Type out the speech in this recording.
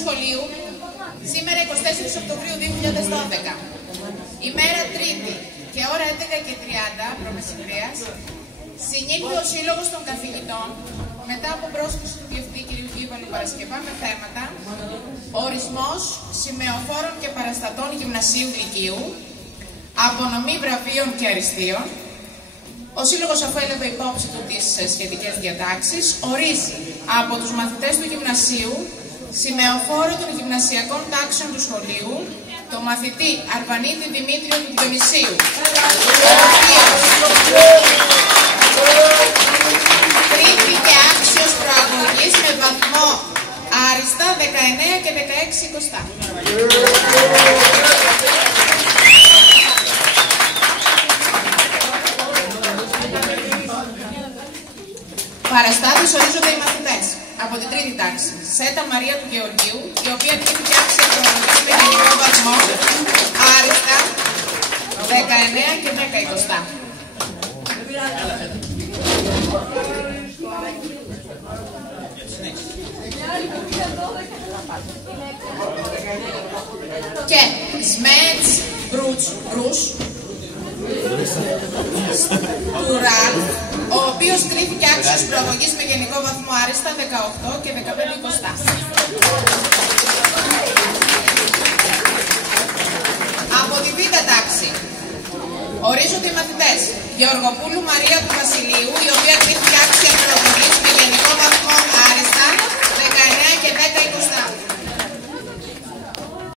Σχολείου, σήμερα 24 Οκτωβρίου 2012, ημέρα Τρίτη και ώρα 11:30 π.μ. συνήλθε ο Σύλλογος των Καθηγητών μετά από πρόσκληση του Διευθυντή κ. Γίβαλου Παρασκευά με θέματα ορισμός σημεοφόρων και παραστατών γυμνασίου λυκείου, απονομή βραβείων και αριστείων. Ο Σύλλογος, αφού έλαβε υπόψη του τις σχετικές διατάξεις, ορίζει από τους μαθητές του γυμνασίου σημεοφόρο των γυμνασιακών τάξεων του σχολείου, το μαθητή Αρβανίτη Δημήτριο του Διονυσίου, κρίθηκε άξιος προαγωγής με βαθμό άριστα 19 και 16 20. Παραστάτες ορίζονται οι μαθητές από την τρίτη τάξη. Σέτα Μαρία του Γεωργίου, η οποία κρίθηκε άξια προαγωγής με γενικό βαθμό άριστα 19 και 10 20. Και Σμέτς Μπρούς του Ραλφ, ο οποίος κρίθηκε άξιος προαγωγής με γενικό βαθμό άριστα 18 και 15 20. Από τη β' τάξη ορίζονται οι μαθητές Γεωργοπούλου Μαρία του Βασιλείου, η οποία κρίθηκε άξια